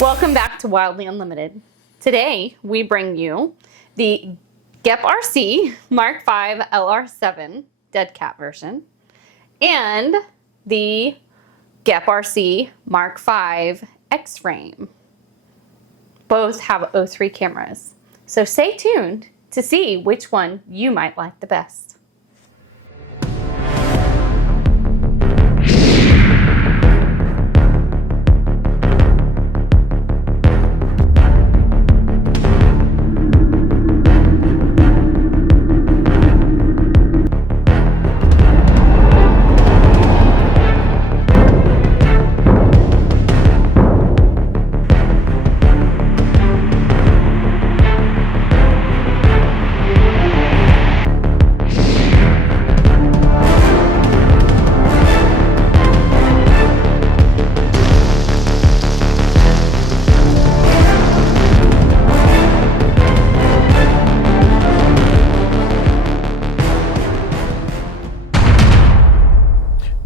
Welcome back to Wildly Unlimited. Today we bring you the GepRc Mark 5 LR7 dead cat version and the GepRc Mark 5 X-Frame. Both have O3 cameras, so stay tuned to see which one you might like the best.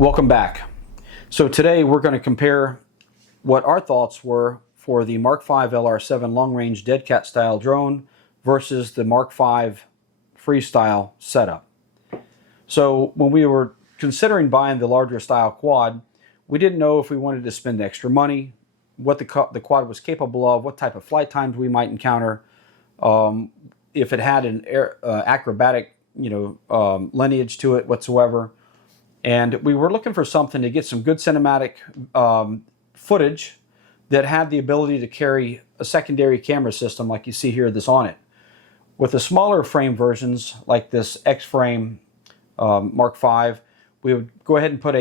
Welcome back. So today we're going to compare what our thoughts were for the Mark 5 LR7 long-range dead cat style drone versus the Mark 5 Freestyle setup. So when we were considering buying the larger style quad, we didn't know if we wanted to spend extra money, what the quad was capable of, what type of flight times we might encounter, if it had an acrobatic lineage to it whatsoever. And we were looking for something to get some good cinematic footage that had the ability to carry a secondary camera system like you see here this on it. With the smaller frame versions like this X-Frame Mark 5, we would go ahead and put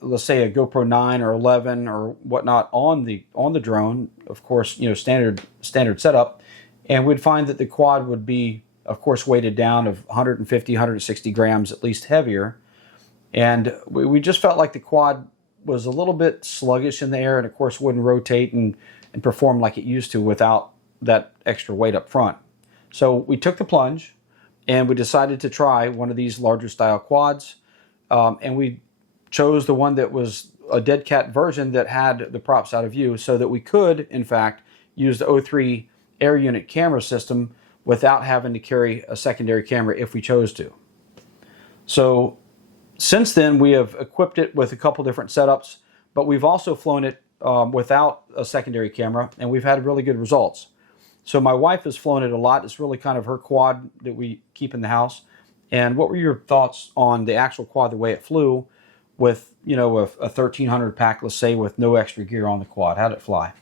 let's say a GoPro 9 or 11 or whatnot on the drone, of course, standard setup, and we'd find that the quad would be, of course, weighted down of 150, 160 grams at least heavier. And we just felt like the quad was a little bit sluggish in the air and, of course, wouldn't rotate and perform like it used to without that extra weight up front. So we took the plunge and we decided to try one of these larger style quads. And we chose the one that was a dead cat version that had the props out of view so that we could, in fact, use the O3 air unit camera system without having to carry a secondary camera if we chose to. So since then, we have equipped it with a couple different setups, but we've also flown it without a secondary camera, and we've had really good results. So my wife has flown it a lot. It's really kind of her quad that we keep in the house. And what were your thoughts on the actual quad, the way it flew with, a 1300 pack, let's say, with no extra gear on the quad? How did it fly?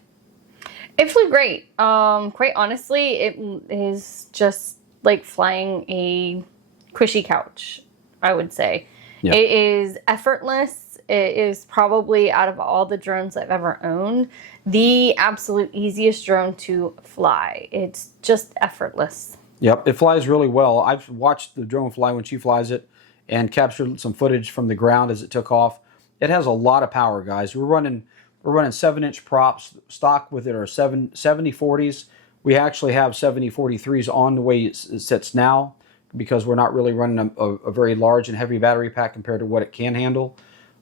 It flew great. Quite honestly, it is just like flying a cushy couch, I would say. Yep. It is effortless. It is probably, out of all the drones I've ever owned, the absolute easiest drone to fly. It's just effortless. Yep, it flies really well. I've watched the drone fly when she flies it and captured some footage from the ground as it took off. It has a lot of power, guys. We're running 7-inch props. Stock with it are 70-40s. We actually have 70-43s on the way it sits now, because we're not really running a very large and heavy battery pack compared to what it can handle.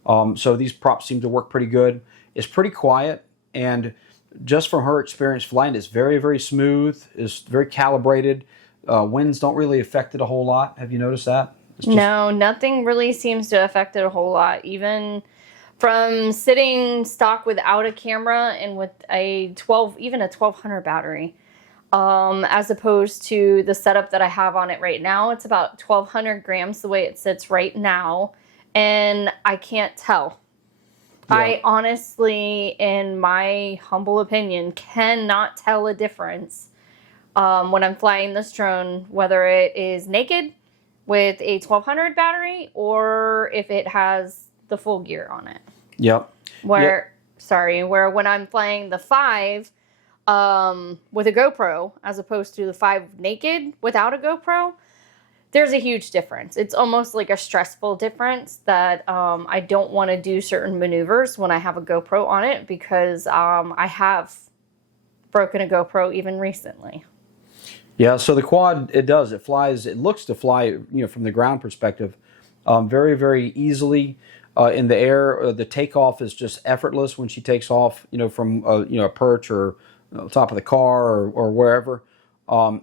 So these props seem to work pretty good. It's pretty quiet, and just from her experience flying, it's very, very smooth. It's very calibrated. Winds don't really affect it a whole lot. Have you noticed that? No, nothing really seems to affect it a whole lot. Even from sitting stock without a camera and with even a 1200 battery. As opposed to the setup that I have on it right now. It's about 1200 grams the way it sits right now, and I can't tell. Yeah. I honestly, in my humble opinion, cannot tell a difference when I'm flying this drone, whether it is naked with a 1200 battery or if it has the full gear on it. Yep. Where when I'm flying the 5 with a GoPro as opposed to the 5 naked without a GoPro, there's a huge difference. It's almost like a stressful difference that I don't want to do certain maneuvers when I have a GoPro on it, because I have broken a GoPro even recently. Yeah, so the quad, it flies, it looks to fly, from the ground perspective, very, very easily. in the air. The takeoff is just effortless when she takes off, from a perch or top of the car or wherever.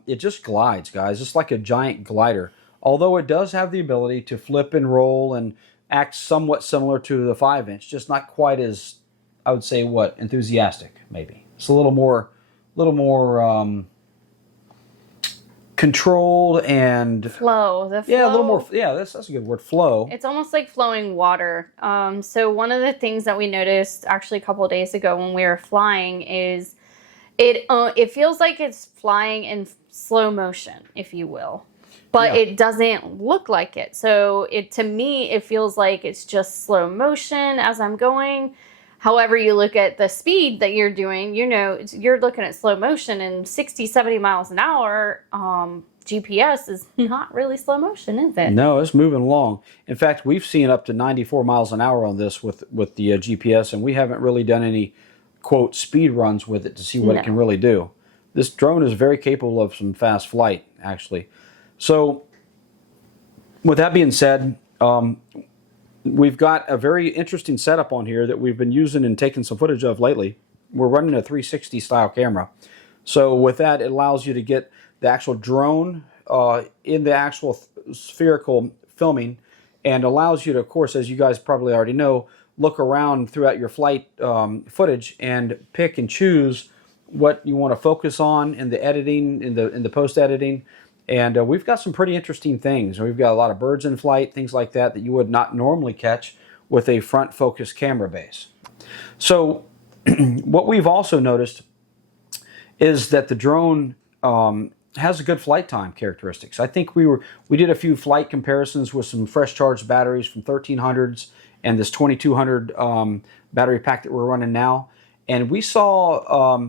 It just glides, guys, just like a giant glider. Although it does have the ability to flip and roll and act somewhat similar to the 5-inch, just not quite as, I would say, enthusiastic maybe. It's a little more controlled and flow. The flow. Yeah, a little more. Yeah, that's a good word. Flow. It's almost like flowing water. So one of the things that we noticed actually a couple of days ago when we were flying is it feels like it's flying in slow motion, if you will, but it doesn't look like it. So to me, it feels like it's just slow motion as I'm going. However you look at the speed that you're doing, you're looking at slow motion and 60, 70 miles an hour. GPS is not really slow motion, is it? No, it's moving along. In fact, we've seen up to 94 miles an hour on this with the GPS, and we haven't really done any, quote, speed runs with it to see what it can really do. This drone is very capable of some fast flight, actually. So, with that being said, we've got a very interesting setup on here that we've been using and taking some footage of lately. We're running a 360 style camera. So with that, it allows you to get the actual drone in the actual spherical filming, and allows you to, of course, as you guys probably already know, look around throughout your flight footage and pick and choose what you want to focus on in the editing, in the post editing. And we've got some pretty interesting things. We've got a lot of birds in flight, things like that you would not normally catch with a front focused camera base. So what we've also noticed is that the drone has a good flight time characteristics. I think we did a few flight comparisons with some fresh charged batteries from 1300s and this 2200 battery pack that we're running now. And we saw,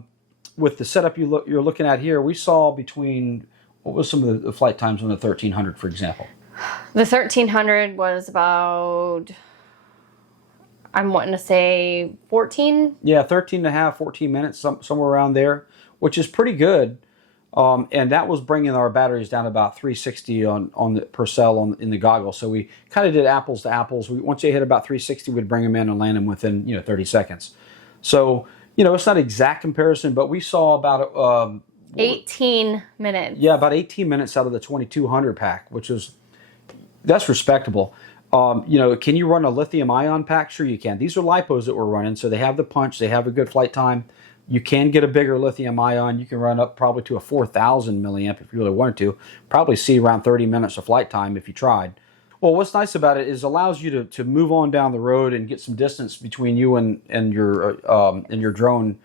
with the setup you're looking at here, we saw between, what was some of the flight times on the 1300, for example? The 1300 was about, I'm wanting to say 14? Yeah, 13 and a half, 14 minutes, somewhere around there, which is pretty good. And that was bringing our batteries down to about 360 on the per cell in the goggle. So we kind of did apples to apples. Once you hit about 360, we'd bring them in and land them within 30 seconds. So it's not exact comparison, but we saw about 18 minutes. Yeah, about 18 minutes out of the 2200 pack, that's respectable. Can you run a lithium ion pack? Sure you can. These are lipos that we're running, so they have the punch, they have a good flight time. You can get a bigger lithium ion. You can run up probably to a 4,000 milliamp if you really wanted to. Probably see around 30 minutes of flight time if you tried. Well, what's nice about it is it allows you to move on down the road and get some distance between you and your drone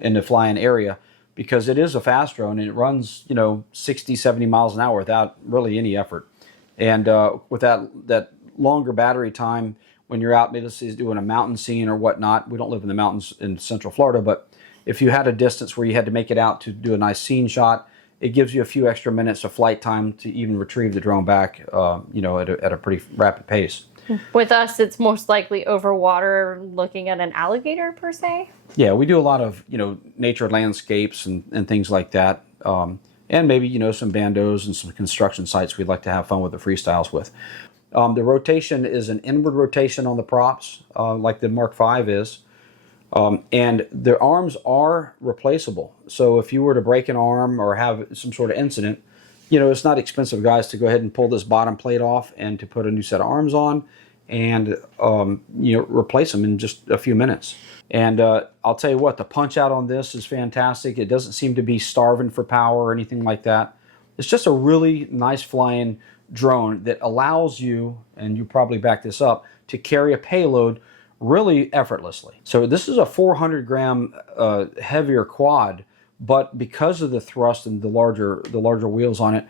in the flying area, because it is a fast drone and it runs 60, 70 miles an hour without really any effort. And with that longer battery time when you're out, maybe doing a mountain scene or whatnot. We don't live in the mountains in Central Florida, but if you had a distance where you had to make it out to do a nice scene shot, it gives you a few extra minutes of flight time to even retrieve the drone back, at a pretty rapid pace. With us, it's most likely over water looking at an alligator, per se. Yeah, we do a lot of, nature landscapes and things like that. And maybe, some bandos and some construction sites we'd like to have fun with the freestyles with. The rotation is an inward rotation on the props, like the Mark V is. And the arms are replaceable. So if you were to break an arm or have some sort of incident, it's not expensive, guys, to go ahead and pull this bottom plate off and to put a new set of arms on and, replace them in just a few minutes. And I'll tell you what, the punch out on this is fantastic. It doesn't seem to be starving for power or anything like that. It's just a really nice flying drone that allows you, and you probably back this up, to carry a payload really effortlessly. So this is a 400 gram heavier quad, but because of the thrust and the larger wheels on it,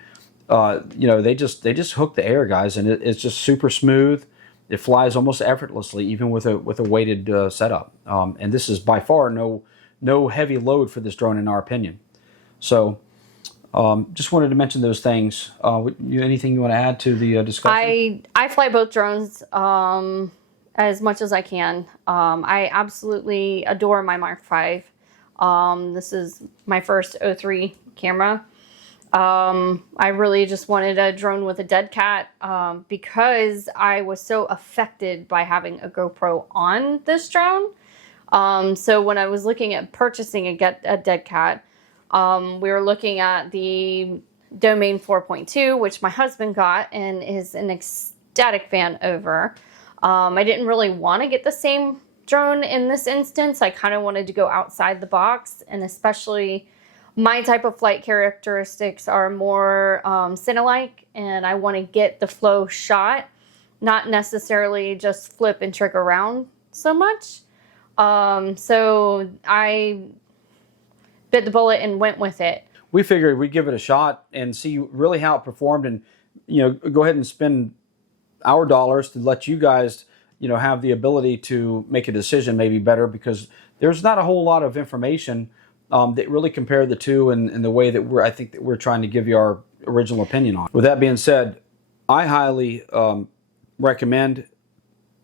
they just hook the air, guys, and it's just super smooth. It flies almost effortlessly, even with a weighted setup. And this is by far no heavy load for this drone, in our opinion. So just wanted to mention those things. Anything you want to add to the discussion? I fly both drones as much as I can. I absolutely adore my Mark V. This is my first 03 camera. I really just wanted a drone with a dead cat because I was so affected by having a GoPro on this drone. So when I was looking at purchasing a dead cat, we were looking at the Domain 4.2, which my husband got and is an ecstatic fan over. I didn't really want to get the same drone in this instance. I kind of wanted to go outside the box, and especially my type of flight characteristics are more cine-like, and I want to get the flow shot, not necessarily just flip and trick around so much. So I bit the bullet and went with it. We figured we'd give it a shot and see really how it performed, and go ahead and spend our dollars to let you guys have the ability to make a decision maybe better, because there's not a whole lot of information that really compare the two in the way that I think that we're trying to give you our original opinion on. With that being said, I highly recommend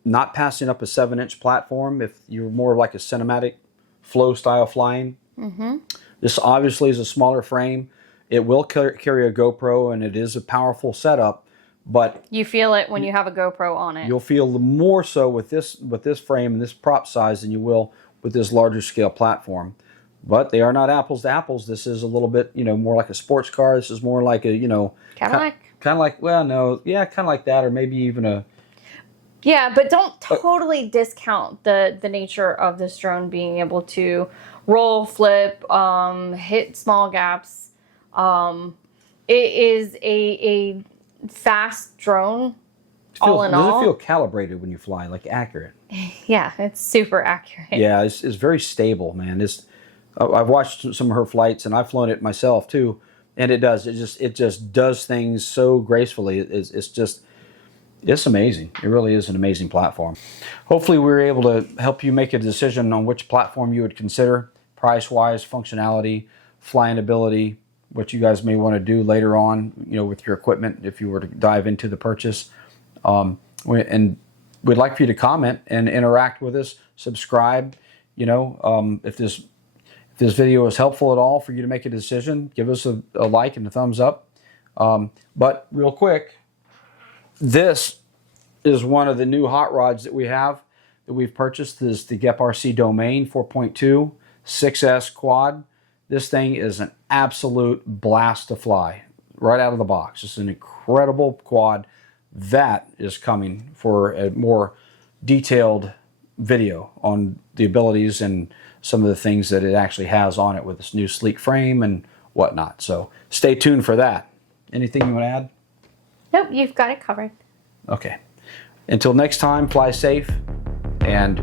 not passing up a 7-inch platform if you're more like a cinematic flow style flying. Mm-hmm. This obviously is a smaller frame. It will carry a GoPro, and it is a powerful setup, but you feel it when you have a GoPro on it. You'll feel more so with this frame and this prop size than you will with this larger scale platform. But they are not apples to apples. This is a little bit, more like a sports car. This is more like a, Cadillac. Kind of like, well, no, yeah, kind of like that, or maybe even a. Yeah, but don't totally discount the nature of this drone being able to roll, flip, hit small gaps. It is a fast drone. Does it feel calibrated when you fly, like accurate? Yeah, it's super accurate. Yeah, it's very stable, man. I've watched some of her flights, and I've flown it myself too, and it just does things so gracefully. It's amazing. It really is an amazing platform. Hopefully we were able to help you make a decision on which platform you would consider, price-wise, functionality, flying ability, what you guys may want to do later on, with your equipment if you were to dive into the purchase. And we'd like for you to comment and interact with us, subscribe. If this video is helpful at all for you to make a decision, give us a like and a thumbs up. But real quick, this is one of the new hot rods that we've purchased. This is the Gep Rc Domain 4.2 6S quad. This thing is an absolute blast to fly right out of the box. It's an incredible quad. That is coming for a more detailed video on the abilities and some of the things that it actually has on it with this new sleek frame and whatnot. So stay tuned for that. Anything you want to add? Nope, you've got it covered. Okay. Until next time, fly safe, and